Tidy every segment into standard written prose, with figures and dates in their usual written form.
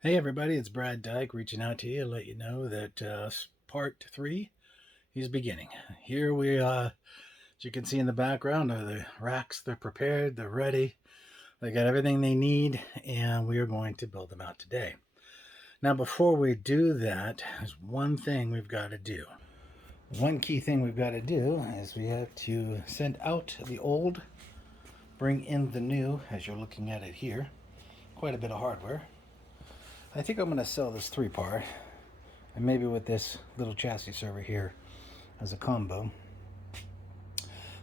Hey everybody, it's Brad Dyke reaching out to you to let you know that part 3 is beginning. Here as you can see in the background, are the racks. They're prepared, they're ready, they got everything they need, and we are going to build them out today. Now, before we do that, there's one thing we've got to do. One key thing we've got to do is we have to send out the old, bring in the new, as you're looking at it here. Quite a bit of hardware. I think I'm going to sell this 3-part, and maybe with this little chassis server here as a combo.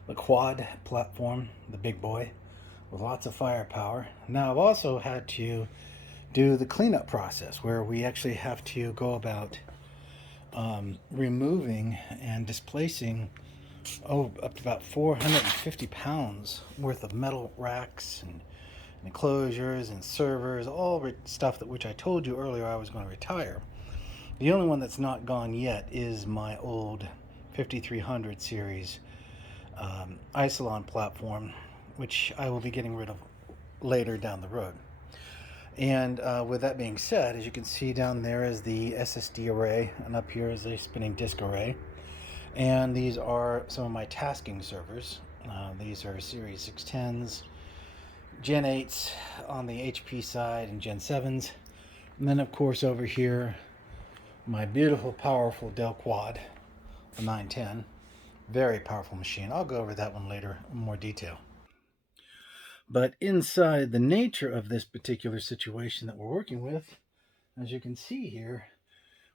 The quad platform, the big boy, with lots of firepower. Now I've also had to do the cleanup process where we actually have to go about removing and displacing up to about 450 pounds worth of metal racks and enclosures and servers, all stuff that which I told you earlier I was going to retire. The only one that's not gone yet is my old 5300 series Isilon platform, which I will be getting rid of later down the road. And with that being said, as you can see down there is the SSD array, and up here is a spinning disk array. And these are some of my tasking servers. These are Series 610s, Gen 8s on the HP side, and Gen 7s. And then, of course, over here, my beautiful, powerful Dell Quad, the 910. Very powerful machine. I'll go over that one later in more detail. But inside the nature of this particular situation that we're working with, as you can see here,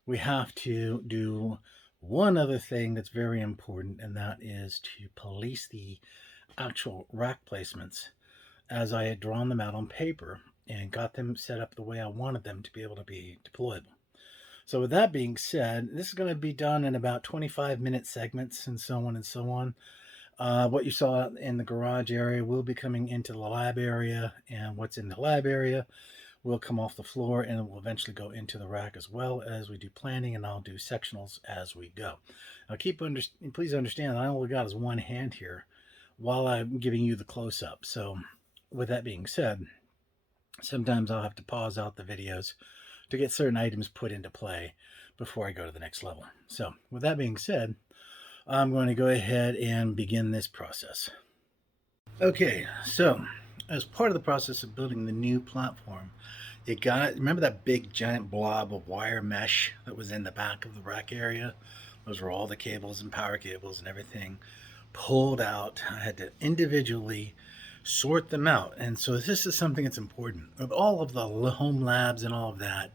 we have to do one other thing that's very important, and that is to police the actual rack placements as I had drawn them out on paper and got them set up the way I wanted them to be able to be deployable. So with that being said, this is going to be done in about 25-minute segments and so on and so on. What you saw in the garage area will be coming into the lab area, and what's in the lab area will come off the floor and it will eventually go into the rack as well as we do planning, and I'll do sectionals as we go. Now please understand that I only got is one hand here while I'm giving you the close-up. So with that being said, sometimes I'll have to pause out the videos to get certain items put into play before I go to the next level. So with that being said, I'm going to go ahead and begin this process. Okay, so as part of the process of building the new platform, remember that big giant blob of wire mesh that was in the back of the rack area? Those were all the cables and power cables and everything pulled out. I had to individually sort them out. And so this is something that's important. With all of the home labs and all of that,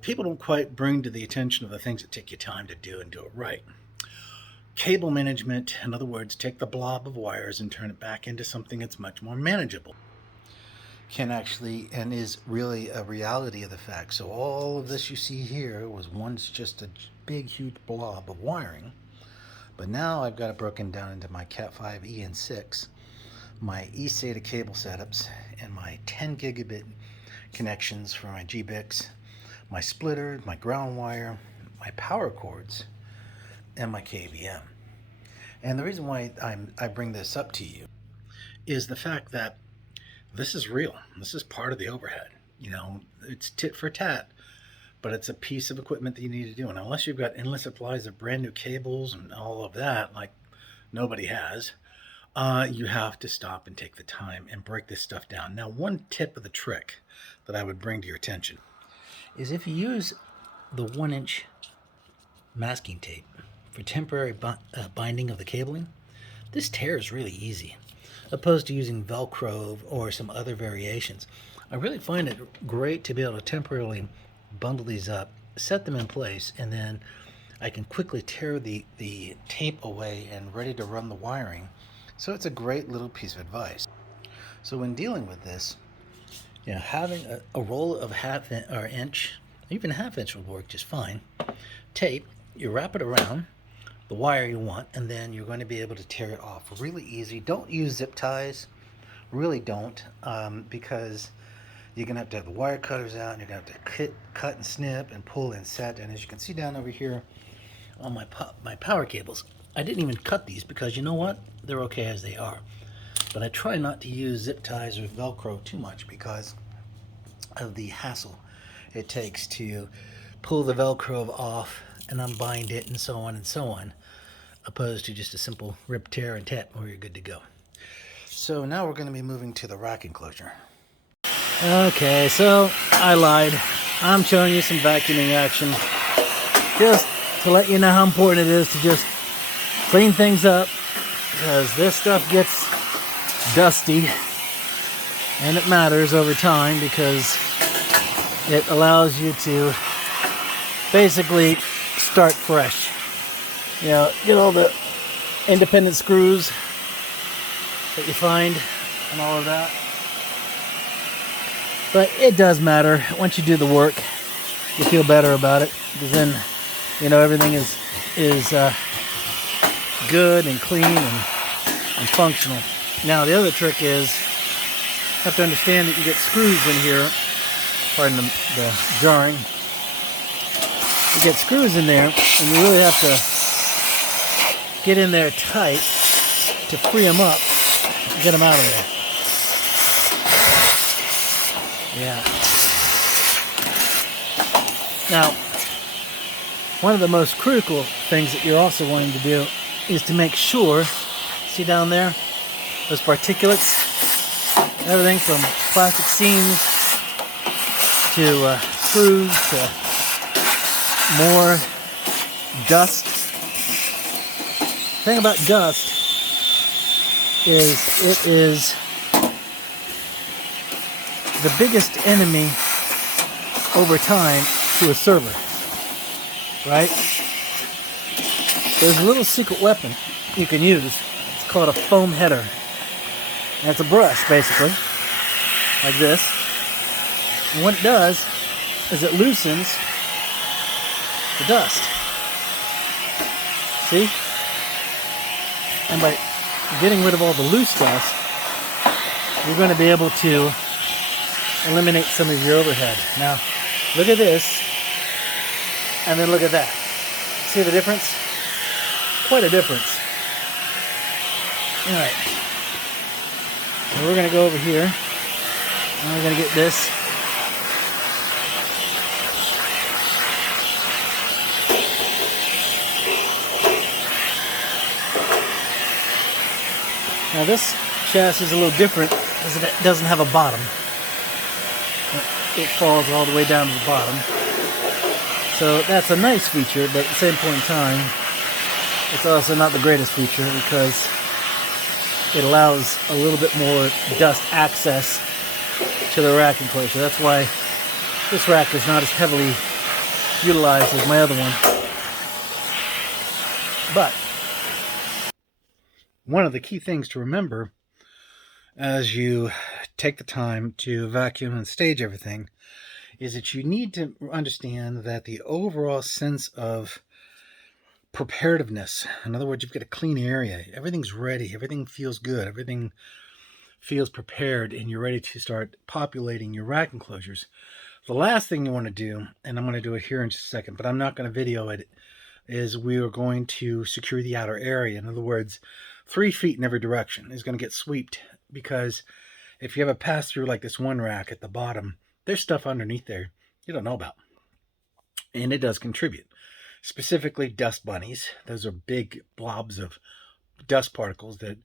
people don't quite bring to the attention of the things that take you time to do and do it right. Cable management, in other words, take the blob of wires and turn it back into something that's much more manageable, can actually and is really a reality of the fact. So all of this you see here was once just a big, huge blob of wiring. But now I've got it broken down into my Cat5e and 6, my eSATA cable setups, and my 10 gigabit connections for my GBICs, my splitter, my ground wire, my power cords, and my KVM. And the reason why I bring this up to you is the fact that this is real. This is part of the overhead. You know, it's tit for tat, but it's a piece of equipment that you need to do. And unless you've got endless supplies of brand new cables and all of that, like nobody has, you have to stop and take the time and break this stuff down. Now, one tip of the trick that I would bring to your attention is if you use the 1-inch masking tape for temporary binding of the cabling, this tears really easy, opposed to using Velcro or some other variations. I really find it great to be able to temporarily bundle these up, set them in place, and then I can quickly tear the tape away and ready to run the wiring. So it's a great little piece of advice. So when dealing with this, you know, having a roll of inch, even half inch would work just fine. Tape, you wrap it around the wire you want, and then you're going to be able to tear it off really easy. Don't use zip ties, really don't, because you're going to have the wire cutters out, and you're going to have to cut and snip and pull and set. And as you can see down over here on my power cables, I didn't even cut these because you know what? They're okay as they are. But I try not to use zip ties or Velcro too much because of the hassle it takes to pull the Velcro off and unbind it and so on, opposed to just a simple rip, tear, and tap where you're good to go. So now we're going to be moving to the rack enclosure. Okay, so I lied. I'm showing you some vacuuming action just to let you know how important it is to just clean things up, because this stuff gets dusty and it matters over time because it allows you to basically start fresh. You know, get all the independent screws that you find and all of that. But it does matter. Once you do the work, you feel better about it, because then, you know, everything is good and clean and functional. Now the other trick is, you have to understand that you get screws in here. Pardon the jarring. You get screws in there, and you really have to get in there tight to free them up and get them out of there. Yeah. Now, one of the most critical things that you're also wanting to do is to make sure, see down there, those particulates, everything from plastic seams to screws to more dust. The thing about dust is it is the biggest enemy over time to a server, right? There's a little secret weapon you can use. It's called a foam header. And it's a brush, basically, like this. And what it does is it loosens the dust. See? And by getting rid of all the loose dust, you're going to be able to eliminate some of your overhead. Now, look at this, and then look at that. See the difference? Quite a difference. Alright. So we're going to go over here, and we're going to get this. Now this chassis is a little different because it doesn't have a bottom. It falls all the way down to the bottom. So that's a nice feature, but at the same point in time, it's also not the greatest feature because it allows a little bit more dust access to the rack enclosure. That's why this rack is not as heavily utilized as my other one. But one of the key things to remember as you take the time to vacuum and stage everything is that you need to understand that the overall sense of preparativeness, in other words, you've got a clean area, everything's ready, everything feels good, everything feels prepared, and you're ready to start populating your rack enclosures. The last thing you want to do, and I'm going to do it here in just a second, but I'm not going to video it, is we are going to secure the outer area. In other words, 3 feet in every direction is going to get swept, because if you have a pass through like this one rack at the bottom, there's stuff underneath there you don't know about. And it does contribute. Specifically dust bunnies. Those are big blobs of dust particles that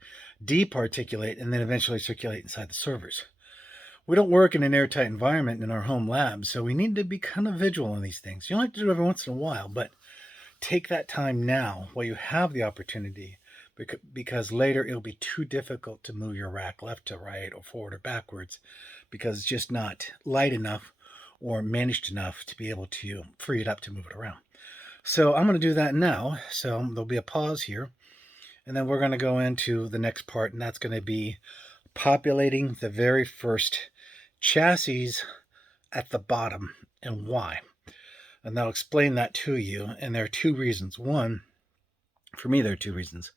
departiculate and then eventually circulate inside the servers. We don't work in an airtight environment in our home lab, so we need to be kind of vigilant on these things. You only have to do it every once in a while, but take that time now while you have the opportunity, because later it'll be too difficult to move your rack left to right or forward or backwards because it's just not light enough or managed enough to be able to free it up to move it around. So I'm going to do that now. So there'll be a pause here, and then we're going to go into the next part, and that's going to be populating the very first chassis at the bottom and why. And I'll explain that to you, and there are 2 reasons. One, for me, there are 2 reasons.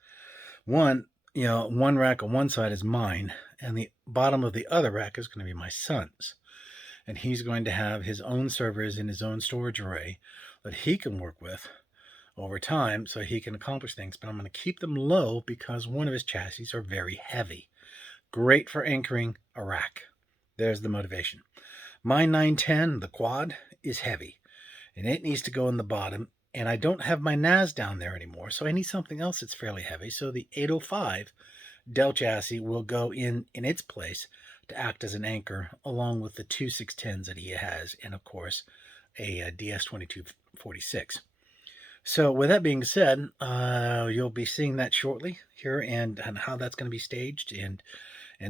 One, one rack on one side is mine, and the bottom of the other rack is going to be my son's. And he's going to have his own servers in his own storage array that he can work with over time so he can accomplish things. But I'm going to keep them low because one of his chassis are very heavy. Great for anchoring a rack. There's the motivation. My 910, the quad, is heavy, and it needs to go in the bottom, and I don't have my NAS down there anymore, so I need something else that's fairly heavy. So the 805 Dell chassis will go in its place to act as an anchor, along with the two 610s that he has, and of course a DS2246. So with that being said, you'll be seeing that shortly here, and how that's going to be staged, and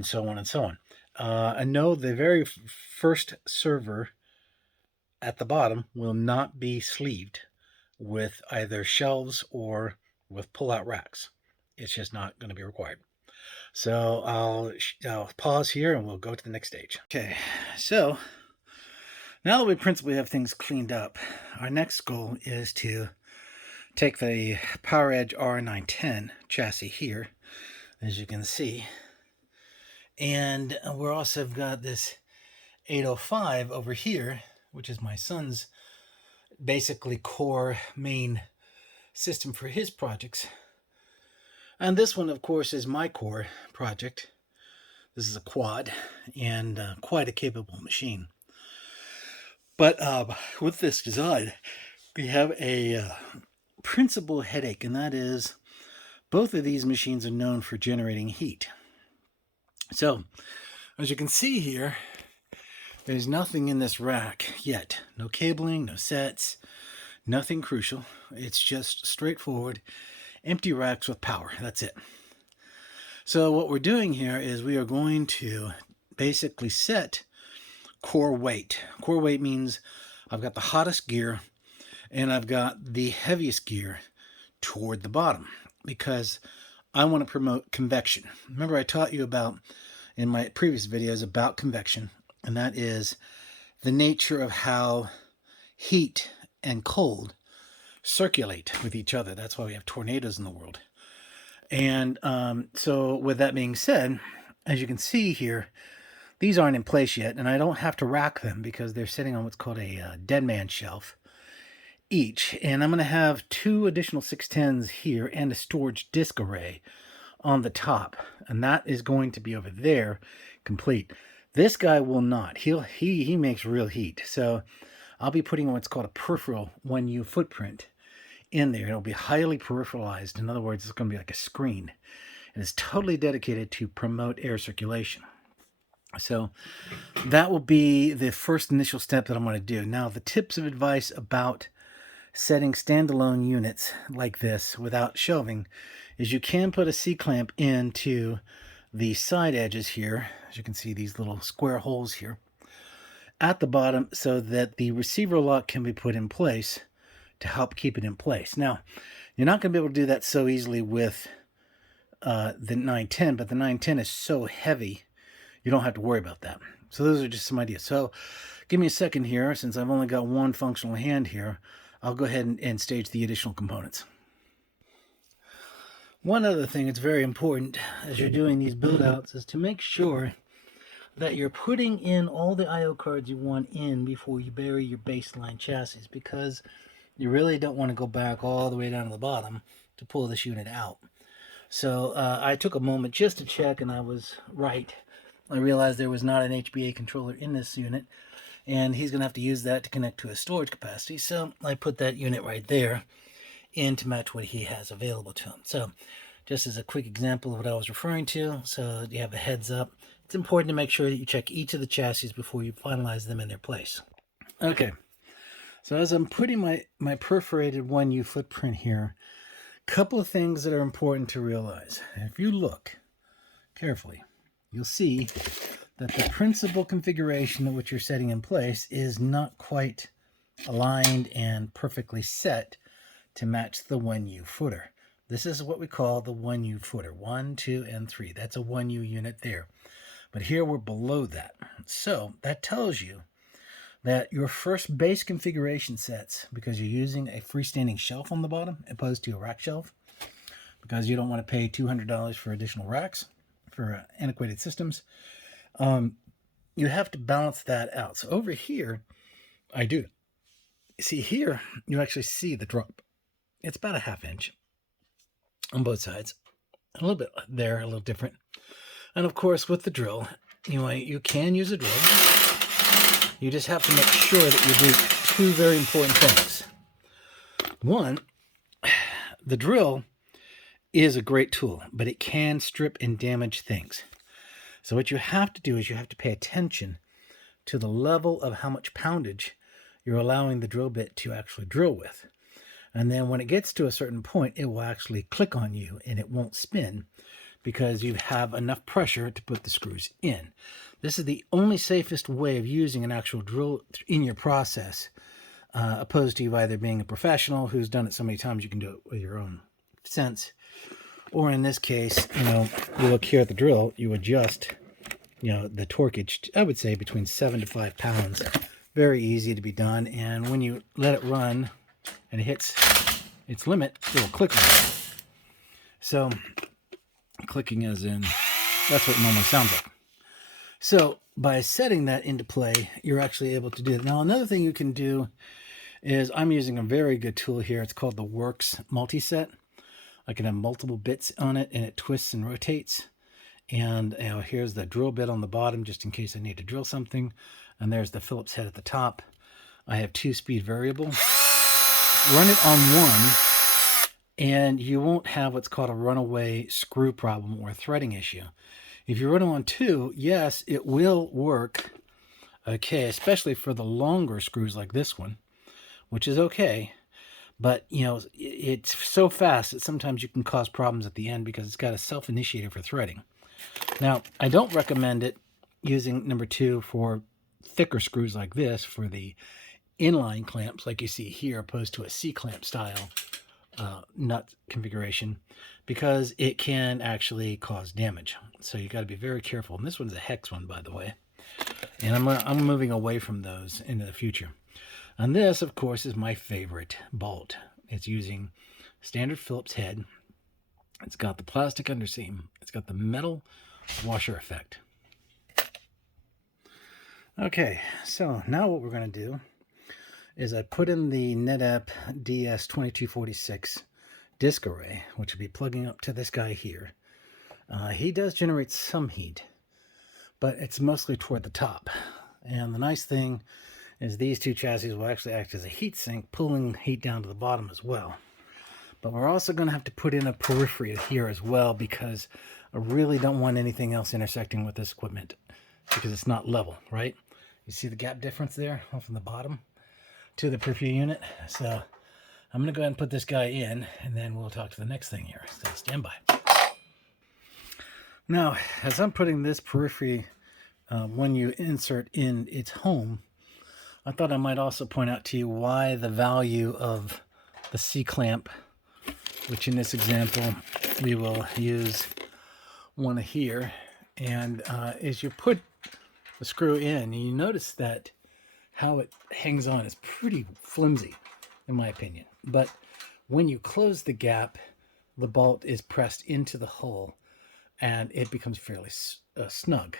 so on and so on. I know the very first server at the bottom will not be sleeved with either shelves or with pull-out racks. It's just not going to be required. So I'll pause here and we'll go to the next stage. Okay, so now that we principally have things cleaned up, our next goal is to take the PowerEdge R910 chassis here, as you can see, and we also have got this 805 over here, which is my son's basically core main system for his projects. And this one, of course, is my core project. This is a quad, and quite a capable machine. But with this design, we have a principal headache, and that is both of these machines are known for generating heat. So, as you can see here, there's nothing in this rack yet. No cabling, no sets, nothing crucial. It's just straightforward empty racks with power. That's it. So what we're doing here is we are going to basically set core weight. Core weight means I've got the hottest gear and I've got the heaviest gear toward the bottom, because I want to promote convection. Remember, I taught you about in my previous videos about convection, and that is the nature of how heat and cold circulate with each other. That's why we have tornadoes in the world. And so with that being said, as you can see here, these aren't in place yet, and I don't have to rack them because they're sitting on what's called a dead man shelf each. And I'm going to have two additional 610s here and a storage disk array on the top, and that is going to be over there complete. This guy will not. He makes real heat, so I'll be putting what's called a peripheral 1U footprint in there. It'll be highly peripheralized. In other words, it's going to be like a screen, and it's totally dedicated to promote air circulation. So that will be the first initial step that I'm going to do. Now, the tips of advice about setting standalone units like this without shelving is you can put a C-clamp into the side edges here. As you can see, these little square holes here at the bottom, so that the receiver lock can be put in place to help keep it in place. Now, you're not going to be able to do that so easily with the 910, but the 910 is so heavy, you don't have to worry about that. So those are just some ideas. So give me a second here, since I've only got one functional hand here. I'll go ahead and stage the additional components. One other thing that's very important as you're doing these build outs is to make sure that you're putting in all the I/O cards you want in before you bury your baseline chassis, because you really don't want to go back all the way down to the bottom to pull this unit out. So I took a moment just to check, and I was right. I realized there was not an HBA controller in this unit, and he's going to have to use that to connect to his storage capacity. So I put that unit right there in to match what he has available to him. So just as a quick example of what I was referring to, so you have a heads up. It's important to make sure that you check each of the chassis before you finalize them in their place. Okay, so as I'm putting my perforated 1U footprint here, a couple of things that are important to realize. If you look carefully, you'll see that the principal configuration of what you're setting in place is not quite aligned and perfectly set to match the 1U footer. This is what we call the 1U footer, 1, 2, and 3. That's a 1U unit there. But here we're below that. So that tells you that your first base configuration sets, because you're using a freestanding shelf on the bottom opposed to a rack shelf, because you don't want to pay $200 for additional racks for antiquated systems, you have to balance that out. So over here, I do. See here, you actually see the drop. It's about a 1/2 inch on both sides. A little bit there, a little different. And of course, with the drill, you can use a drill. You just have to make sure that you do two very important things. One, the drill is a great tool, but it can strip and damage things. So what you have to do is you have to pay attention to the level of how much poundage you're allowing the drill bit to actually drill with. And then when it gets to a certain point, it will actually click on you and it won't spin because you have enough pressure to put the screws in. This is the only safest way of using an actual drill in your process, opposed to you either being a professional who's done it so many times you can do it with your own sense, or in this case, you look here at the drill, you adjust, the torquage, I would say between 7 to 5 pounds. Very easy to be done, and when you let it run and it hits its limit, it will click on it. So, clicking as in, that's what it normally sounds like. So, by setting that into play, you're actually able to do it. Now, another thing you can do is, I'm using a very good tool here. It's called the Works Multi-Set. I can have multiple bits on it, and it twists and rotates. And here's the drill bit on the bottom, just in case I need to drill something. And there's the Phillips head at the top. I have 2-speed variable. Run it on one, and you won't have what's called a runaway screw problem or a threading issue. If you run it on 2, yes, it will work okay, especially for the longer screws like this one, which is okay. But, it's so fast that sometimes you can cause problems at the end because it's got a self-initiator for threading. Now, I don't recommend it using number 2 for thicker screws like this for the inline clamps like you see here, opposed to a C-clamp style nut configuration, because it can actually cause damage. So you got to be very careful. And this one's a hex one, by the way. And I'm moving away from those into the future. And this, of course, is my favorite bolt. It's using standard Phillips head. It's got the plastic underseam. It's got the metal washer effect. Okay, so now what we're going to do is I put in the NetApp DS2246 disk array, which will be plugging up to this guy here. He does generate some heat, but it's mostly toward the top. And the nice thing is these two chassis will actually act as a heat sink, pulling heat down to the bottom as well. But we're also going to have to put in a periphery here as well, because I really don't want anything else intersecting with this equipment, because it's not level, right? You see the gap difference there from the bottom to the periphery unit? So I'm going to go ahead and put this guy in, and then we'll talk to the next thing here. So stand by. Now, as I'm putting this periphery, when you insert in its home, I thought I might also point out to you why the value of the C-clamp, which in this example, we will use one here. And as you put the screw in, you notice that how it hangs on is pretty flimsy, in my opinion. But when you close the gap, the bolt is pressed into the hole, and it becomes fairly snug.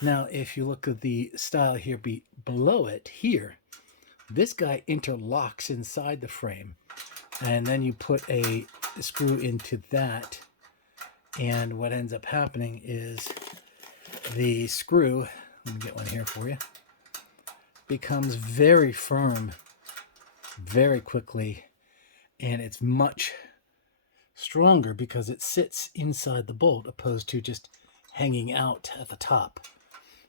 Now, if you look at the style here below it, here, this guy interlocks inside the frame, and then you put a screw into that, and what ends up happening is the screw, let me get one here for you, becomes very firm very quickly, and it's much stronger because it sits inside the bolt opposed to just hanging out at the top.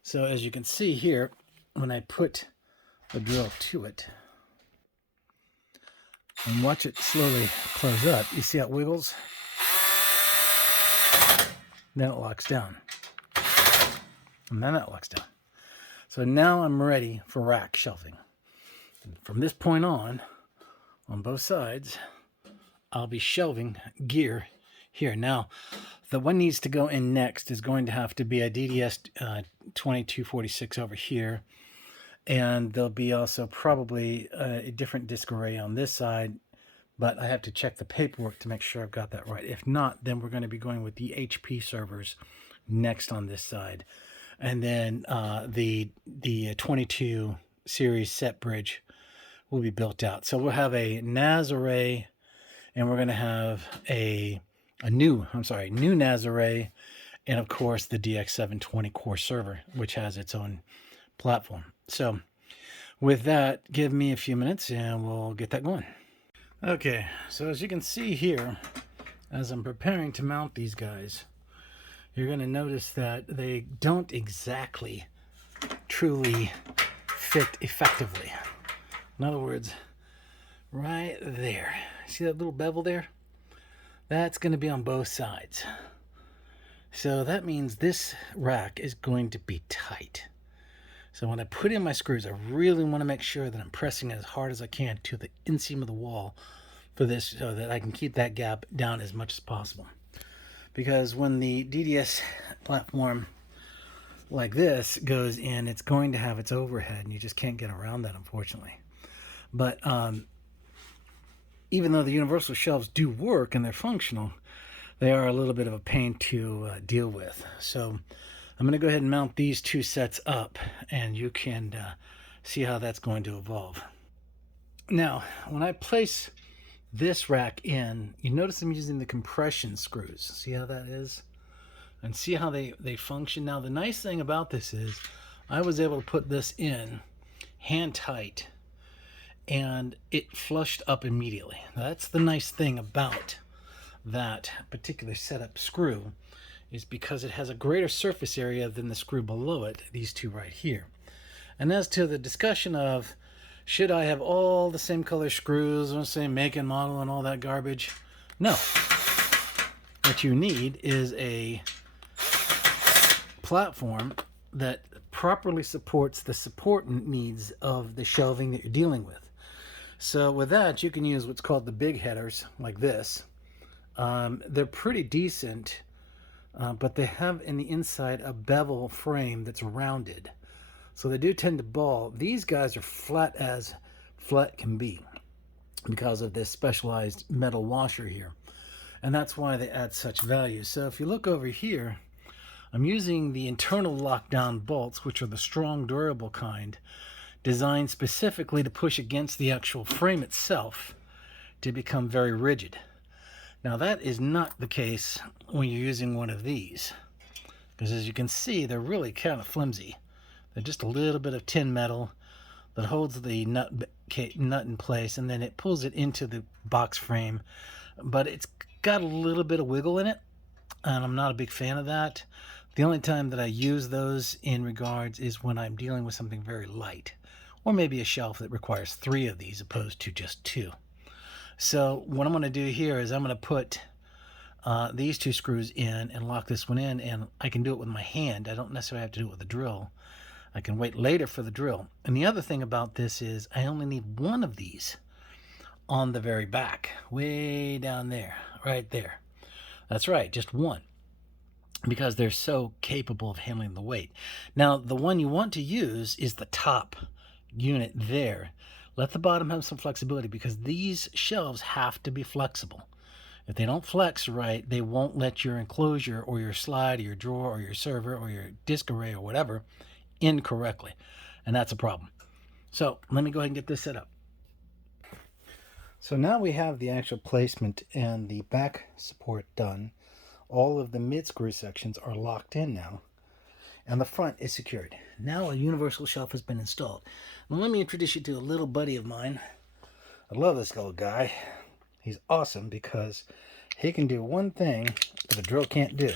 So as you can see here, when I put the drill to it and watch it slowly close up, you see how it wiggles? Then it locks down. And then it locks down. So now I'm ready for rack shelving. And from this point on both sides, I'll be shelving gear here. Now, the one needs to go in next is going to have to be a DDS 2246 over here. And there'll be also probably a different disk array on this side, but I have to check the paperwork to make sure I've got that right. If not, then we're going to be going with the HP servers next on this side. And then the 22 series set bridge will be built out. So we'll have a NAS array, and we're going to have a new NAS array, and of course the DX720 core server, which has its own platform. So with that, give me a few minutes and we'll get that going. Okay, so as you can see here, as I'm preparing to mount these guys, you're going to notice that they don't exactly truly fit effectively. In other words, right there, see that little bevel there? That's going to be on both sides. So that means this rack is going to be tight. So when I put in my screws, I really want to make sure that I'm pressing as hard as I can to the inseam of the wall for this, so that I can keep that gap down as much as possible. Because when the DDS platform like this goes in, it's going to have its overhead, and you just can't get around that, unfortunately. But even though the universal shelves do work and they're functional, they are a little bit of a pain to deal with. So I'm going to go ahead and mount these two sets up, and you can see how that's going to evolve. Now, when I place this rack in, you notice I'm using the compression screws. See how that is? And see how they function. Now, the nice thing about this is I was able to put this in hand tight, and it flushed up immediately. Now, that's the nice thing about that particular setup screw, is because it has a greater surface area than the screw below it, these two right here. And as to the discussion of should I have all the same color screws, the same make and model and all that garbage, no. What you need is a platform that properly supports the support needs of the shelving that you're dealing with. So with that, you can use what's called the big headers, like this. They're pretty decent, but they have in the inside a bevel frame that's rounded. So they do tend to ball. These guys are flat as flat can be because of this specialized metal washer here. And that's why they add such value. So if you look over here, I'm using the internal lockdown bolts, which are the strong, durable kind, designed specifically to push against the actual frame itself to become very rigid. Now that is not the case when you're using one of these, because as you can see, they're really kind of flimsy. They're just a little bit of tin metal that holds the nut in place, and then it pulls it into the box frame. But it's got a little bit of wiggle in it, and I'm not a big fan of that. The only time that I use those in regards is when I'm dealing with something very light, or maybe a shelf that requires 3 of these opposed to just 2. So what I'm going to do here is I'm going to put these 2 screws in and lock this one in, and I can do it with my hand. I don't necessarily have to do it with a drill. I can wait later for the drill. And the other thing about this is I only need 1 of these on the very back, way down there, right there. That's right, just 1, because they're so capable of handling the weight. Now, the one you want to use is the top unit there. Let the bottom have some flexibility, because these shelves have to be flexible. If they don't flex right, they won't let your enclosure or your slide or your drawer or your server or your disk array or whatever in correctly. And that's a problem. So let me go ahead and get this set up. So now we have the actual placement and the back support done. All of the mid screw sections are locked in now, and the front is secured. Now a universal shelf has been installed. Now let me introduce you to a little buddy of mine. I love this little guy. He's awesome because he can do one thing that a drill can't do.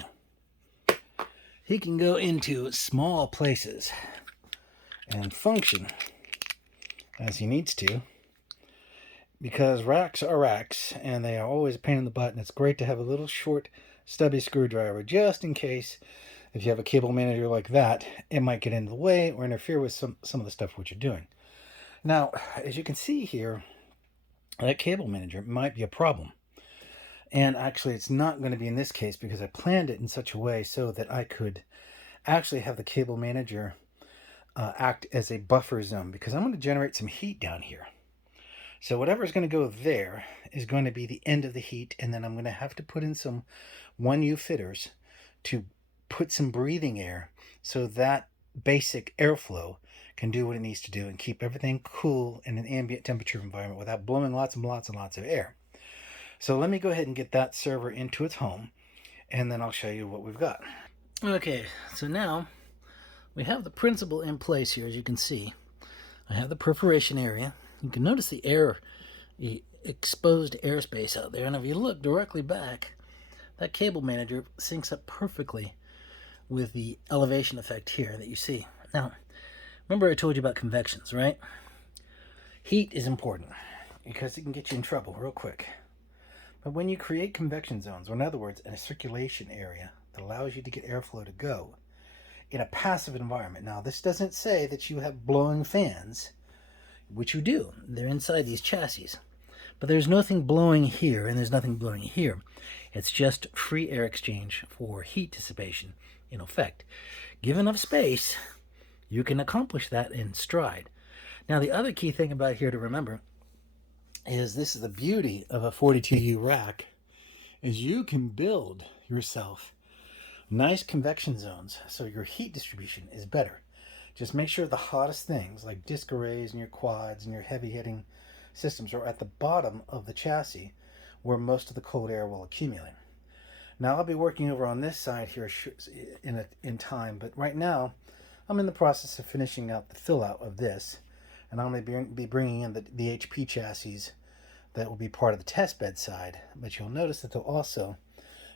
He can go into small places and function as he needs to, because racks are racks and they are always a pain in the butt, and it's great to have a little short stubby screwdriver just in case if you have a cable manager like that, it might get in the way or interfere with some of the stuff what you're doing. Now, as you can see here, that cable manager might be a problem. And actually, it's not going to be in this case, because I planned it in such a way so that I could actually have the cable manager act as a buffer zone, because I'm going to generate some heat down here. So whatever is going to go there is going to be the end of the heat, and then I'm going to have to put in some 1U fitters to put some breathing air so that basic airflow can do what it needs to do and keep everything cool in an ambient temperature environment without blowing lots and lots and lots of air. So let me go ahead and get that server into its home, and then I'll show you what we've got. Okay, so now we have the principle in place here, as you can see. I have the perforation area. You can notice the exposed airspace out there, and if you look directly back, that cable manager syncs up perfectly with the elevation effect here that you see. Now, remember I told you about convections, right? Heat is important because it can get you in trouble real quick. But when you create convection zones, or in other words, a circulation area that allows you to get airflow to go in a passive environment. Now, this doesn't say that you have blowing fans, which you do. They're inside these chassis. But there's nothing blowing here, and there's nothing blowing here. It's just free air exchange for heat dissipation, in effect. Give enough space, you can accomplish that in stride. Now, the other key thing about here to remember is this is the beauty of a 42U rack, is you can build yourself nice convection zones so your heat distribution is better. Just make sure the hottest things like disc arrays and your quads and your heavy hitting systems are at the bottom of the chassis where most of the cold air will accumulate. Now I'll be working over on this side here in time, but right now I'm in the process of finishing out the fill out of this, and I'm going to be bringing in the HP chassis that will be part of the test bed side, but you'll notice that they'll also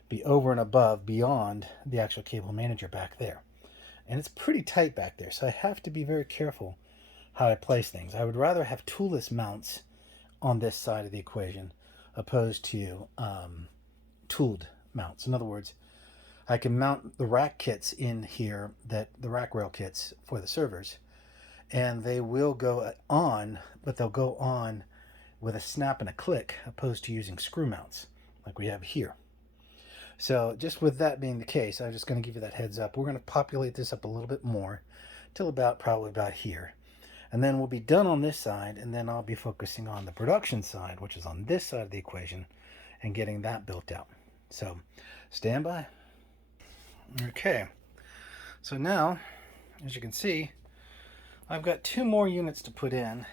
be over and above beyond the actual cable manager back there. And it's pretty tight back there, so I have to be very careful how I place things. I would rather have toolless mounts on this side of the equation opposed to tooled mounts. In other words, I can mount the rack kits in here, the rack rail kits for the servers, and they will go on, but they'll go on with a snap and a click opposed to using screw mounts like we have here. So just with that being the case, I'm just going to give you that heads up. We're going to populate this up a little bit more till probably about here. And then we'll be done on this side, and then I'll be focusing on the production side, which is on this side of the equation, and getting that built out. So stand by. Okay, so now, as you can see, I've got 2 more units to put in,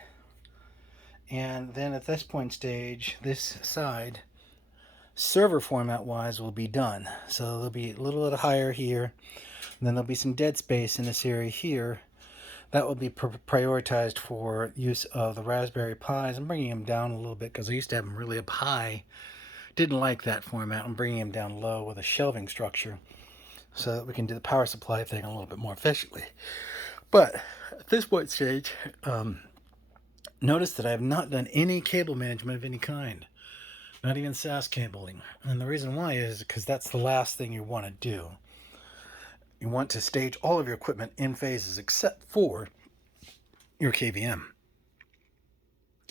and then at this point stage, this side, server format wise, will be done. So there'll be a little bit higher here, and then there'll be some dead space in this area here. That will be prioritized for use of the Raspberry Pis. I'm bringing them down a little bit because I used to have them really up high. Didn't like that format. I'm bringing them down low with a shelving structure so that we can do the power supply thing a little bit more efficiently. But at this point stage, notice that I have not done any cable management of any kind. Not even SAS cabling. And the reason why is because that's the last thing you want to do. You want to stage all of your equipment in phases except for your KVM.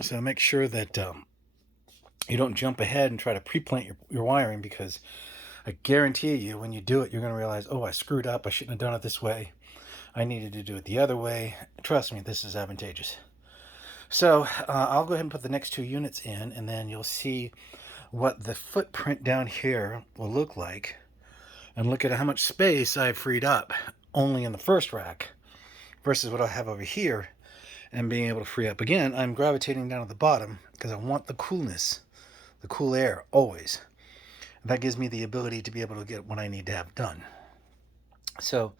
So make sure that you don't jump ahead and try to pre-plant your wiring, because I guarantee you when you do it, you're going to realize, oh, I screwed up. I shouldn't have done it this way. I needed to do it the other way. Trust me, this is advantageous. So I'll go ahead and put the next 2 units in, and then you'll see what the footprint down here will look like, and look at how much space I've freed up only in the first rack versus what I have over here, and being able to free up. Again, I'm gravitating down at the bottom because I want the coolness, the cool air always. That gives me the ability to be able to get what I need to have done. So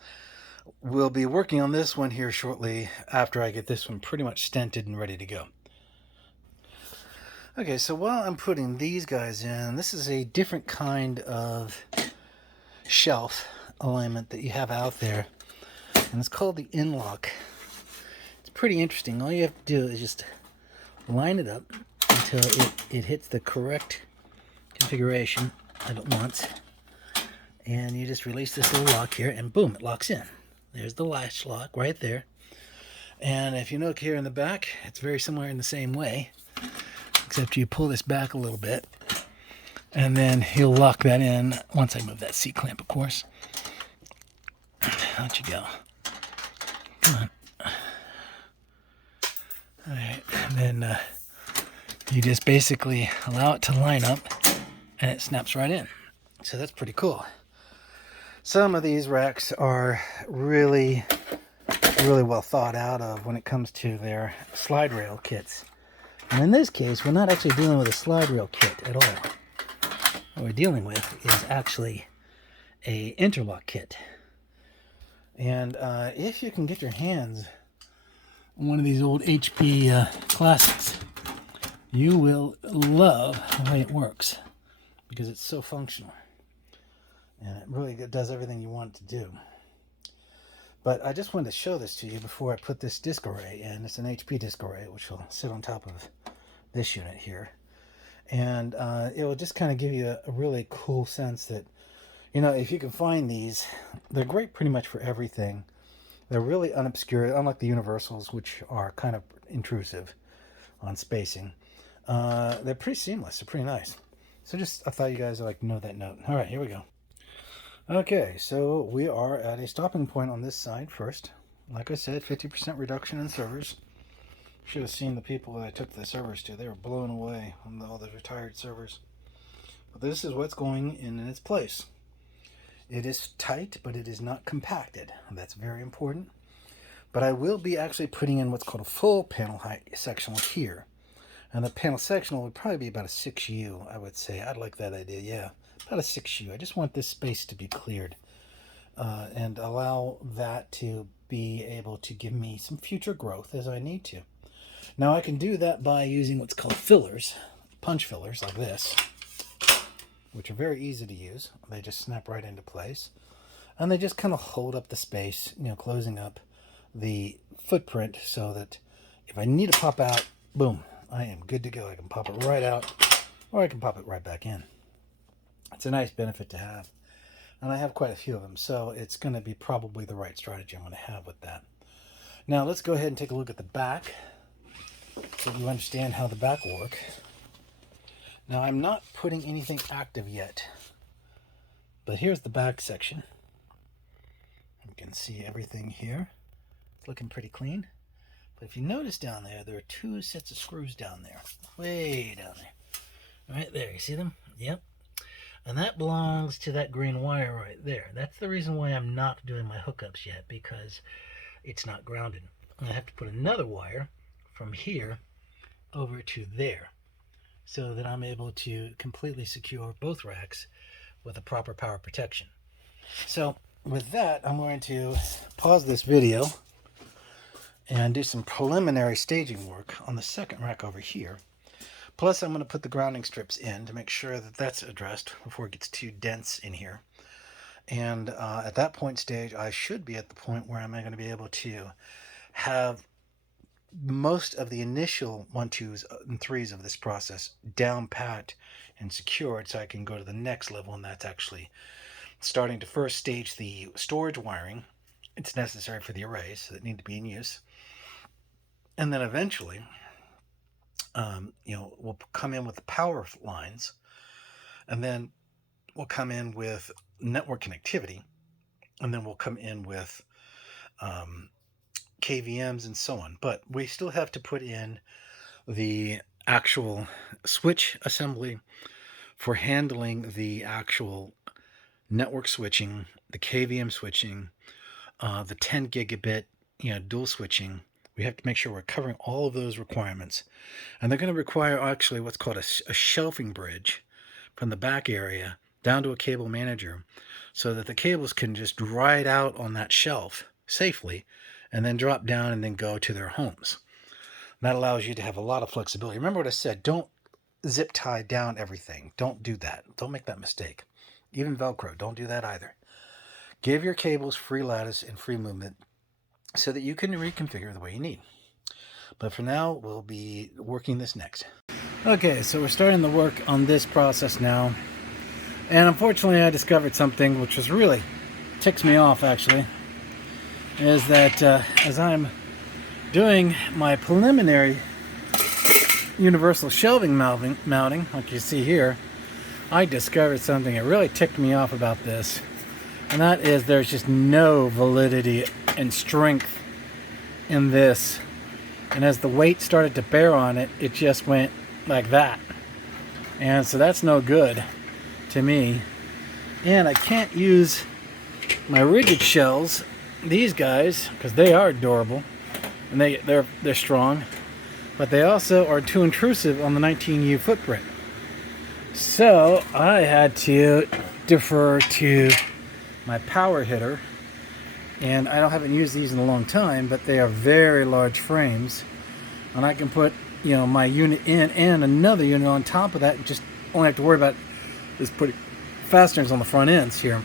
we'll be working on this one here shortly after I get this one pretty much stented and ready to go. Okay, so while I'm putting these guys in, this is a different kind of shelf alignment that you have out there, and it's called the in-lock. It's pretty interesting. All you have to do is just line it up until it hits the correct configuration at once, and you just release this little lock here, and boom, it locks in. There's the latch lock right there. And if you look here in the back, it's very similar in the same way, except you pull this back a little bit, and then he'll lock that in once I move that seat clamp, of course. Out you go. Come on. All right, and then you just basically allow it to line up, and it snaps right in. So that's pretty cool. Some of these racks are really well thought out of when it comes to their slide rail kits. And in this case, we're not actually dealing with a slide rail kit at all. What we're dealing with is actually a interlock kit. And if you can get your hands one of these old HP classics. You will love the way it works because it's so functional. And it really does everything you want it to do. But I just wanted to show this to you before I put this disc array in. It's an HP disc array, which will sit on top of this unit here. And it will just kind of give you a really cool sense that, you know, if you can find these, they're great pretty much for everything. They're really unobscured, unlike the universals, which are kind of intrusive on spacing. They're pretty seamless. They're pretty nice. So I thought you guys would like to know that note. All right, here we go. Okay, so we are at a stopping point on this side first. Like I said, 50% reduction in servers. Should have seen the people that I took the servers to. They were blown away on all the retired servers. But this is what's going in its place. It is tight, but it is not compacted. That's very important. But I will be actually putting in what's called a full panel height sectional here. And the panel sectional would probably be about a 6U, I would say. I'd like that idea, yeah. About a 6U. I just want this space to be cleared and allow that to be able to give me some future growth as I need to. Now I can do that by using what's called fillers, punch fillers like this, which are very easy to use. They just snap right into place. And they just kind of hold up the space, you know, closing up the footprint so that if I need to pop out, boom, I am good to go. I can pop it right out or I can pop it right back in. It's a nice benefit to have. And I have quite a few of them, so it's going to be probably the right strategy I'm going to have with that. Now let's go ahead and take a look at the back so you understand how the back will work. Now I'm not putting anything active yet, but here's the back section. You can see everything here. It's looking pretty clean. But if you notice down there, there are two sets of screws down there, way down there. Right there, you see them? Yep. And that belongs to that green wire right there. That's the reason why I'm not doing my hookups yet, because it's not grounded. And I have to put another wire from here over to there so that I'm able to completely secure both racks with a proper power protection. So with that, I'm going to pause this video and do some preliminary staging work on the second rack over here. Plus, I'm going to put the grounding strips in to make sure that that's addressed before it gets too dense in here. And at that point stage, I should be at the point where I'm going to be able to have most of the initial 1, 2s, and 3s of this process down pat and secured, so I can go to the next level, and that's actually starting to first stage the storage wiring. It's necessary for the arrays that need to be in use. And then eventually, we'll come in with the power lines, and then we'll come in with network connectivity, and then we'll come in with KVMs and so on. But we still have to put in the actual switch assembly for handling the actual network switching, the KVM switching, the 10 gigabit dual switching. We have to make sure we're covering all of those requirements. And they're going to require actually what's called a shelving bridge from the back area down to a cable manager so that the cables can just ride out on that shelf safely and then drop down and then go to their homes. That allows you to have a lot of flexibility. Remember what I said, don't zip tie down everything. Don't do that. Don't make that mistake. Even Velcro, don't do that either. Give your cables free lattice and free movement so that you can reconfigure the way you need. But for now, we'll be working this next. Okay, so we're starting the work on this process now. And unfortunately, I discovered something which was really ticks me off, actually, is that as I'm doing my preliminary universal shelving mounting, like you see here, I discovered something that really ticked me off about this. And that is there's just no validity and strength in this. And as the weight started to bear on it, it just went like that. And so that's no good to me. And I can't use my rigid shells, these guys, because they are durable and they're strong, but they also are too intrusive on the 19U footprint. So I had to defer to my power hitter And I haven't used these in a long time, but they are very large frames. And I can put, you know, my unit in and another unit on top of that, and just only have to worry about is putting fasteners on the front ends here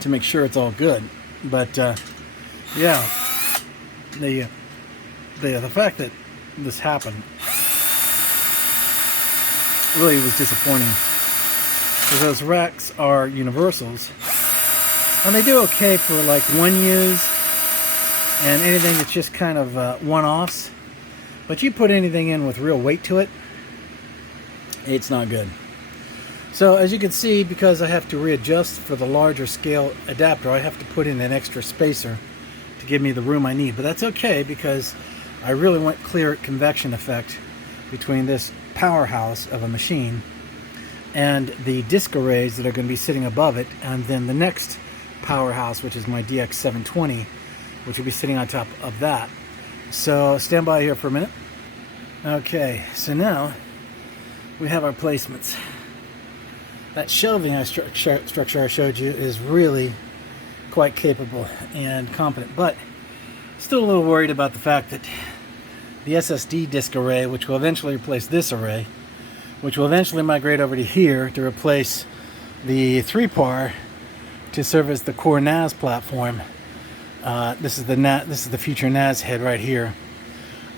to make sure it's all good. But yeah, the fact that this happened really was disappointing, because those racks are universals and they do okay for like one use and anything that's just kind of one-offs. But you put anything in with real weight to it, it's not good. So as you can see, because I have to readjust for the larger scale adapter, I have to put in an extra spacer to give me the room I need. But that's okay, because I really want clear convection effect between this powerhouse of a machine and the disc arrays that are going to be sitting above it, and then the next powerhouse, which is my DX720, which will be sitting on top of that. So stand by here for a minute. Okay, so now we have our placements. That shelving structure I showed you is really quite capable and competent, but still a little worried about the fact that the SSD disk array, which will eventually replace this array, which will eventually migrate over to here to replace the 3-par to serve as the core NAS platform. This is the future NAS head right here.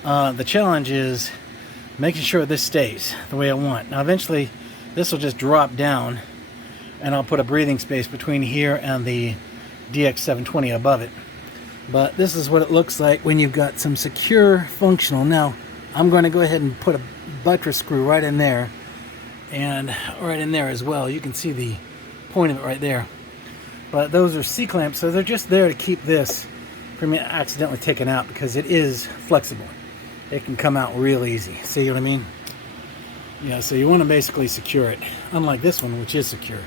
The challenge is making sure this stays the way I want. Now eventually this will just drop down and I'll put a breathing space between here and the DX720 above it. But this is what it looks like when you've got some secure functional. Now I'm going to go ahead and put a buttress screw right in there, and right in there as well. You can see the point of it right there. But those are C-clamps, so they're just there to keep this from being accidentally taken out, because it is flexible. It can come out real easy. See what I mean? Yeah, so you want to basically secure it, unlike this one, which is secure.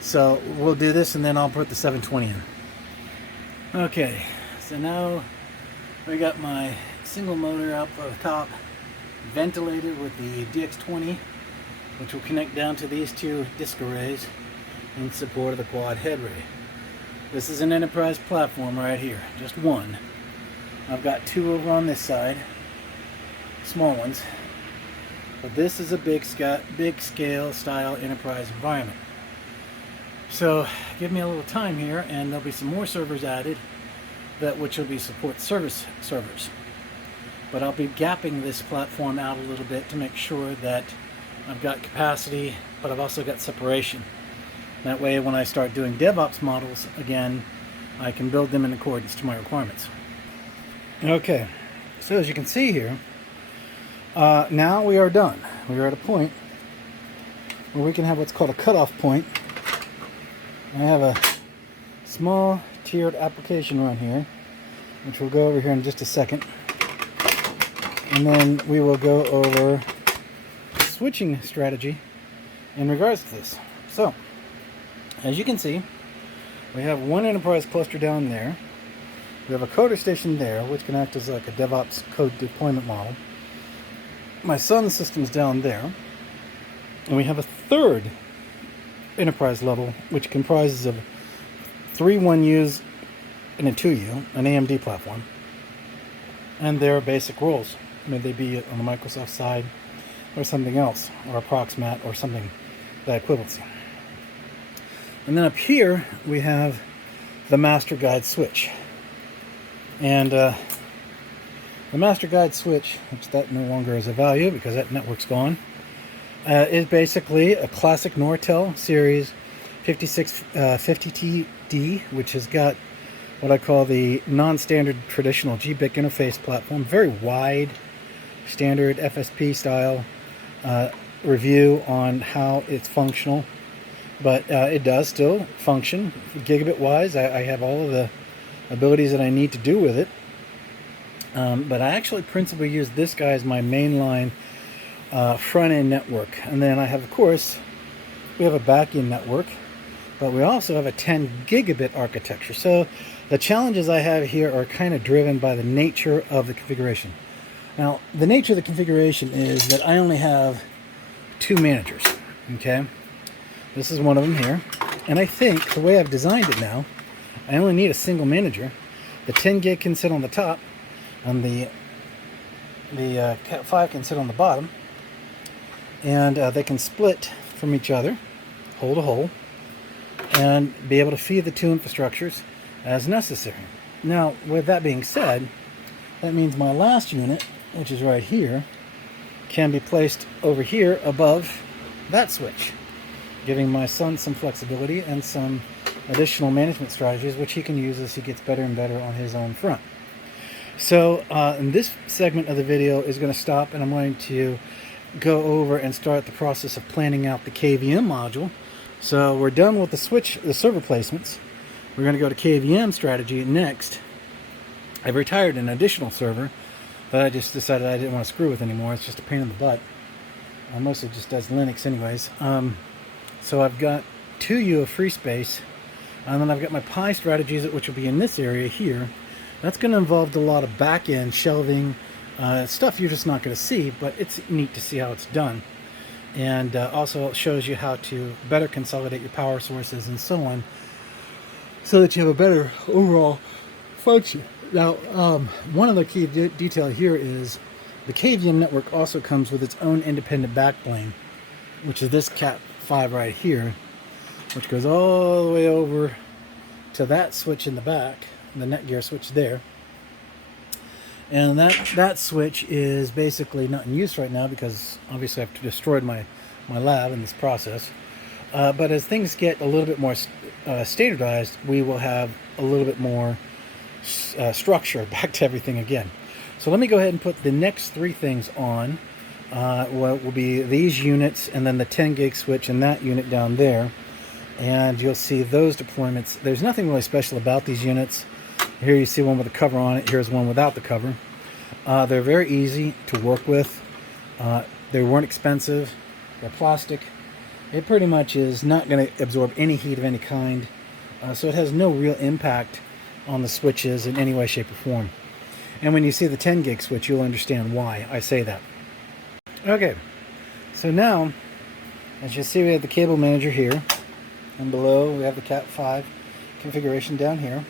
So we'll do this, and then I'll put the 720 in. Okay, so now we got my single motor up at the top, ventilated with the DX20, which will connect down to these two disk arrays in support of the quad head array. This is an enterprise platform right here, just one. I've got two over on this side, small ones, but this is a big scale style enterprise environment. So give me a little time here, and there'll be some more servers added, which will be support service servers. But I'll be gapping this platform out a little bit to make sure that I've got capacity, but I've also got separation. That way when I start doing DevOps models again, I can build them in accordance to my requirements. Okay, so as you can see here, now we are done. We are at a point where we can have what's called a cutoff point. I have a small tiered application run here, which we'll go over here in just a second. And then we will go over switching strategy in regards to this. So, as you can see, we have one enterprise cluster down there. We have a coder station there, which can act as like a DevOps code deployment model. My son's system's down there. And we have a third enterprise level, which comprises of 3 1Us and a 2U, an AMD platform, and their basic roles. May they be on the Microsoft side or something else, or Approxmat or something, that equivalency. And then up here we have the master guide switch. And the master guide switch, which that no longer is a value because that network's gone, is basically a classic Nortel series 5650TD, which has got what I call the non-standard traditional GBIC interface platform. Very wide, standard FSP style review on how it's functional. But it does still function gigabit wise. I have all of the abilities that I need to do with it. But I actually principally use this guy as my mainline front-end network. And then I have, of course, we have a back-end network, but we also have a 10 gigabit architecture. So the challenges I have here are kind of driven by the nature of the configuration. Now, the nature of the configuration is that I only have 2 managers, okay? This is one of them here. And I think the way I've designed it now I only need a single manager. The 10 gig can sit on the top, and the Cat 5 can sit on the bottom, and they can split from each other, hole to hole, and be able to feed the two infrastructures as necessary. Now, with that being said, that means my last unit, which is right here, can be placed over here above that switch, giving my son some flexibility and some additional management strategies which he can use as he gets better and better on his own front. So in this segment of the video is going to stop, and I'm going to go over and start the process of planning out the KVM module. So we're done with the server placements. We're going to go to KVM strategy next. I've retired an additional server that I just decided I didn't want to screw with anymore. It's just a pain in the butt. I mostly just does Linux anyways. So I've got 2U of free space, and then I've got my Pi strategies, which will be in this area here. That's going to involve a lot of back-end shelving, stuff you're just not going to see, but it's neat to see how it's done. And also it shows you how to better consolidate your power sources and so on, so that you have a better overall function. Now, one of the key detail here is the KVM network also comes with its own independent backplane, which is this Cat 5 right here, which goes all the way over to that switch in the back, the Netgear switch there. And that switch is basically not in use right now because obviously I've destroyed my lab in this process. But as things get a little bit more standardized, we will have a little bit more structure back to everything again. So let me go ahead and put the next three things on. What will be these units, and then the 10 gig switch and that unit down there. And you'll see those deployments. There's nothing really special about these units. Here you see one with a cover on it. Here's one without the cover. They're very easy to work with. They weren't expensive. They're plastic. It pretty much is not going to absorb any heat of any kind. So it has no real impact on the switches in any way, shape, or form. And when you see the 10 gig switch, you'll understand why I say that. Okay, so now, as you see, we have the cable manager here. And below, we have the Cat 5 configuration down here.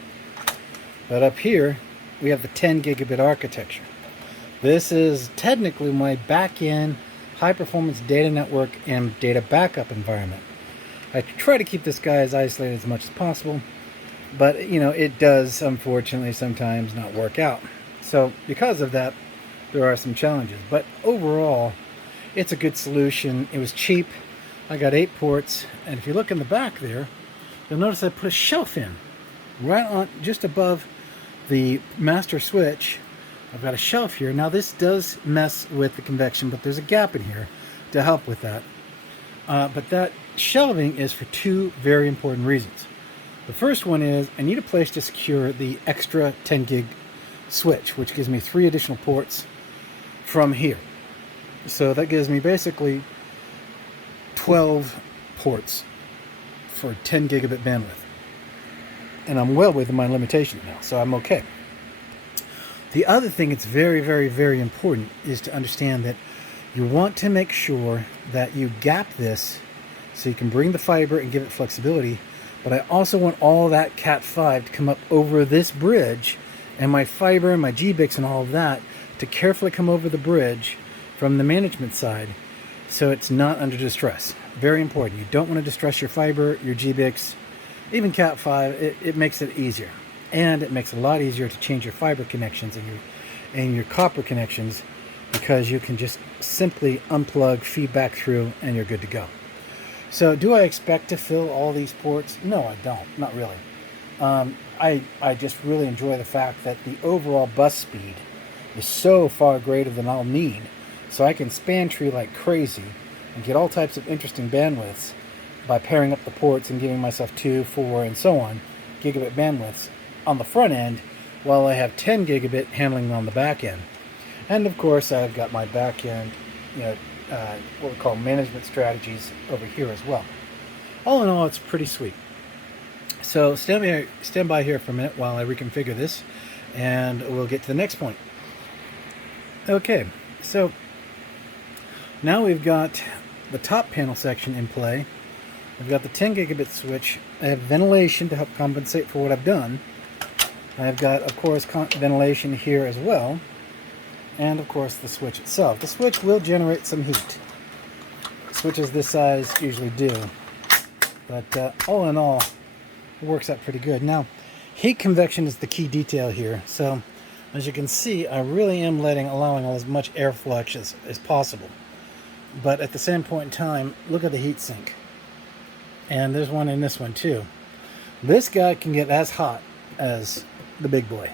But up here, we have the 10 gigabit architecture. This is technically my back-end high-performance data network and data backup environment. I try to keep this guy as isolated as much as possible, but you know, it does unfortunately sometimes not work out. So because of that, there are some challenges. But overall, it's a good solution. It was cheap. I got 8 ports, and if you look in the back there, you'll notice I put a shelf in right on just above the master switch. I've got a shelf here. Now this does mess with the convection, but there's a gap in here to help with that. But that shelving is for two very important reasons. The first one is I need a place to secure the extra 10 gig switch, which gives me 3 additional ports from here. So that gives me basically 12 ports for 10 gigabit bandwidth. And I'm well within my limitation now, so I'm okay. The other thing that's very, very, very important is to understand that you want to make sure that you gap this so you can bring the fiber and give it flexibility, but I also want all that Cat 5 to come up over this bridge, and my fiber and my GBICs and all of that to carefully come over the bridge from the management side so it's not under distress. Very important. You don't want to distress your fiber, your GBICs, even Cat 5. It makes it easier. And it makes it a lot easier to change your fiber connections and your copper connections, because you can just simply unplug, feed back through, and you're good to go. So do I expect to fill all these ports? No, I don't. Not really. I just really enjoy the fact that the overall bus speed is so far greater than I'll need, so I can span tree like crazy and get all types of interesting bandwidths by pairing up the ports and giving myself 2, 4, and so on gigabit bandwidths on the front end, while I have 10 gigabit handling on the back end. And of course, I've got my back end, what we call management strategies over here as well. All in all, it's pretty sweet. So stand by here for a minute while I reconfigure this, and we'll get to the next point. Okay, so now we've got the top panel section in play. I've got the 10 gigabit switch. I have ventilation to help compensate for what I've done. I've got, of course, ventilation here as well. And, of course, the switch itself. The switch will generate some heat. Switches this size usually do. But all in all, it works out pretty good. Now, heat convection is the key detail here. So, as you can see, I really am allowing as much airflow as possible. But at the same point in time, look at the heat sink. And there's one in this one too. This guy can get as hot as the big boy.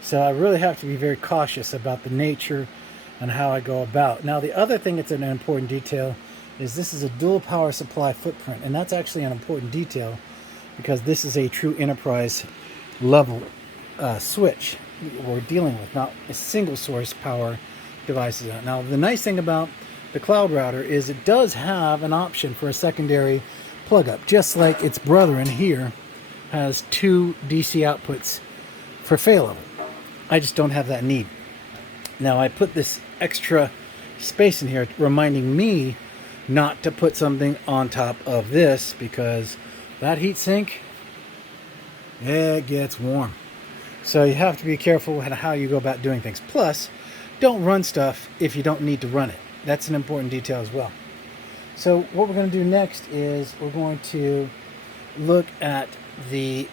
So I really have to be very cautious about the nature and how I go about. Now the other thing that's an important detail is this is a dual power supply footprint. And that's actually an important detail because this is a true enterprise level switch we're dealing with, not a single source power devices. Now the nice thing about the cloud router is it does have an option for a secondary plug up, just like its brother in here has 2 DC outputs for failover. I just don't have that need. Now I put this extra space in here reminding me not to put something on top of this because that heat sink, it gets warm. So you have to be careful with how you go about doing things. Plus, don't run stuff if you don't need to run it. That's an important detail as well. So what we're going to do next is we're going to look at the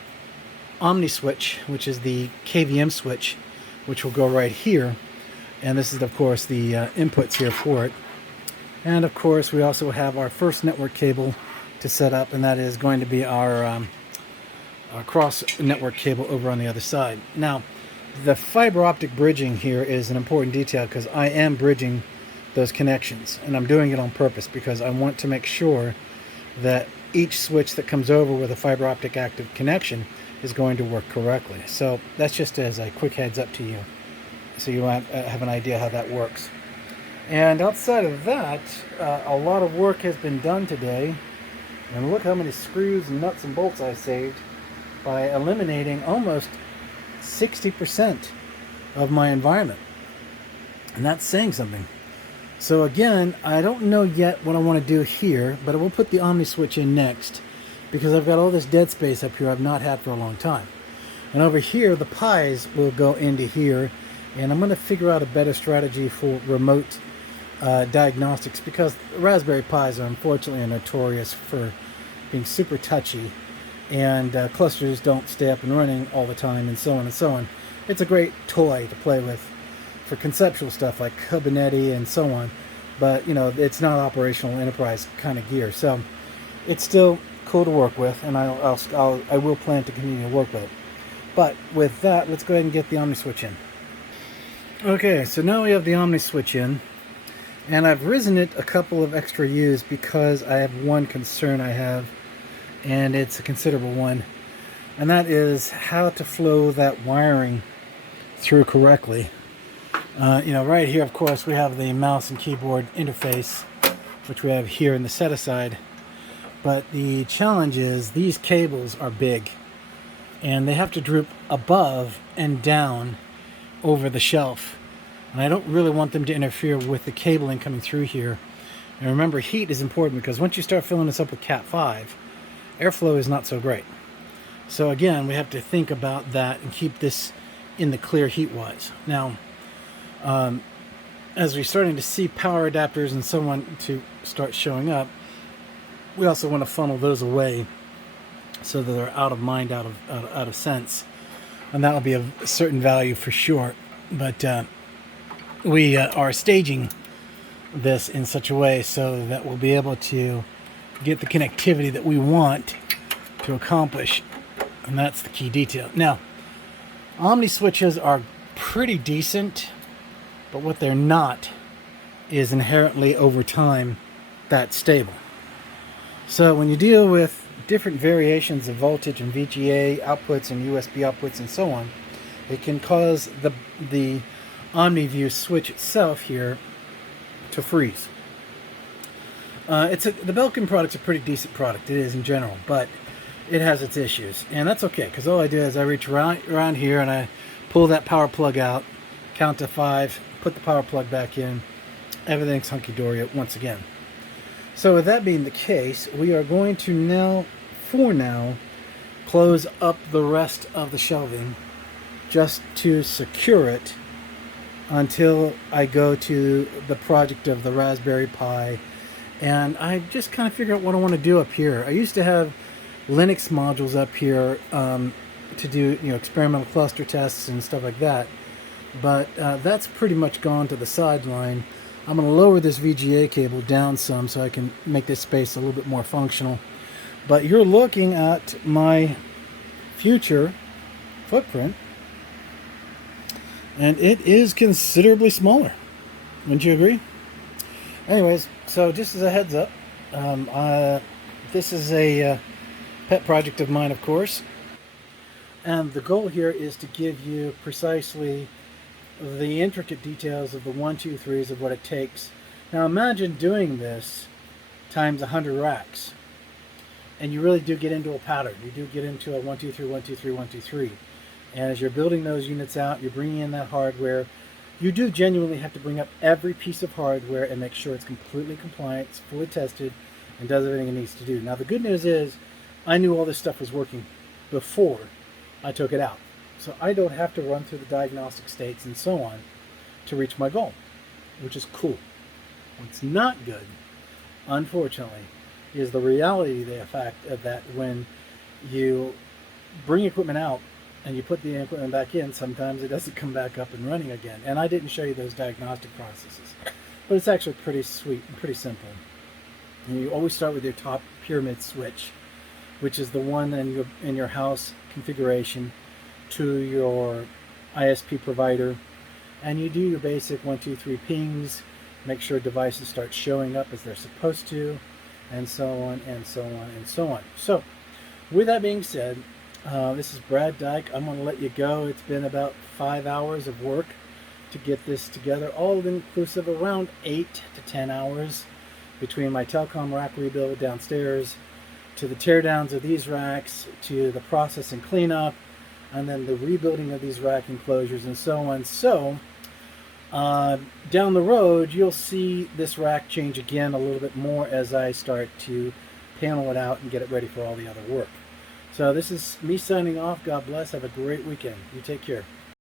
Omni Switch, which is the KVM switch, which will go right here. And this is, of course, the inputs here for it. And, of course, we also have our first network cable to set up, and that is going to be our cross-network cable over on the other side. Now, the fiber optic bridging here is an important detail because I am bridging those connections, and I'm doing it on purpose because I want to make sure that each switch that comes over with a fiber optic active connection is going to work correctly. So that's just as a quick heads up to you, so you have an idea how that works. And outside of that, a lot of work has been done today, and look how many screws and nuts and bolts I saved by eliminating almost 60% of my environment, and that's saying something. So again, I don't know yet what I want to do here, but I will put the Omni Switch in next because I've got all this dead space up here I've not had for a long time. And over here, the Pis will go into here, and I'm going to figure out a better strategy for remote diagnostics because Raspberry Pis are unfortunately notorious for being super touchy, and clusters don't stay up and running all the time, and so on and so on. It's a great toy to play with for conceptual stuff like Kubernetes and so on, but you know, it's not operational enterprise kind of gear. So it's still cool to work with, and I will plan to continue to work with it. But with that, let's go ahead and get the Omni Switch in. Okay, so now we have the Omni Switch in, and I've risen it a couple of extra U's because I have one concern I have, and it's a considerable one, and that is how to flow that wiring through correctly. Right here, of course, we have the mouse and keyboard interface, which we have here in the set aside. But the challenge is these cables are big, and they have to droop above and down over the shelf. And I don't really want them to interfere with the cabling coming through here. And remember, heat is important because once you start filling this up with Cat 5, airflow is not so great. So again, we have to think about that and keep this in the clear heat-wise. Now, as we're starting to see power adapters and so on to start showing up, we also want to funnel those away so that they're out of mind, out of sense, and that will be of a certain value for sure. But we are staging this in such a way so that we'll be able to get the connectivity that we want to accomplish, and that's the key detail. Now, Omni switches are pretty decent, but what they're not is inherently over time that stable. So when you deal with different variations of voltage and VGA outputs and USB outputs and so on, it can cause the OmniView switch itself here to freeze. The Belkin product's a pretty decent product, it is in general, but it has its issues, and that's okay, because all I do is I reach around here and I pull that power plug out, count to 5, put the power plug back in, everything's hunky-dory once again. So with that being the case, we are going to now, for now, close up the rest of the shelving just to secure it until I go to the project of the Raspberry Pi. And I just kind of figure out what I want to do up here. I used to have Linux modules up here to do experimental cluster tests and stuff like that. But that's pretty much gone to the sideline. I'm going to lower this VGA cable down some so I can make this space a little bit more functional. But you're looking at my future footprint, and it is considerably smaller. Wouldn't you agree? Anyways, so just as a heads up, this is a pet project of mine, of course. And the goal here is to give you precisely the intricate details of the 1, 2, 3s of what it takes. Now imagine doing this times 100 racks. And you really do get into a pattern. You do get into a 1, 2, 3, 1, 2, 3, 1, 2, 3. And as you're building those units out, you're bringing in that hardware. You do genuinely have to bring up every piece of hardware and make sure it's completely compliant, it's fully tested, and does everything it needs to do. Now the good news is, I knew all this stuff was working before I took it out. So I don't have to run through the diagnostic states and so on to reach my goal, which is cool. What's not good, unfortunately, is the reality of the fact of that when you bring equipment out and you put the equipment back in, sometimes it doesn't come back up and running again. And I didn't show you those diagnostic processes, but it's actually pretty sweet and pretty simple. And you always start with your top pyramid switch, which is the one in your house configuration, to your ISP provider, and you do your basic 1, 2, 3 pings, make sure devices start showing up as they're supposed to, and so on and so on and so on. So with that being said, this is Brad Dyke. I'm going to let you go. It's been about 5 hours of work to get this together, all inclusive around 8 to 10 hours between my telecom rack rebuild downstairs, to the teardowns of these racks, to the process and cleanup, and then the rebuilding of these rack enclosures and so on. So down the road, you'll see this rack change again a little bit more as I start to panel it out and get it ready for all the other work. So this is me signing off. God bless. Have a great weekend. You take care.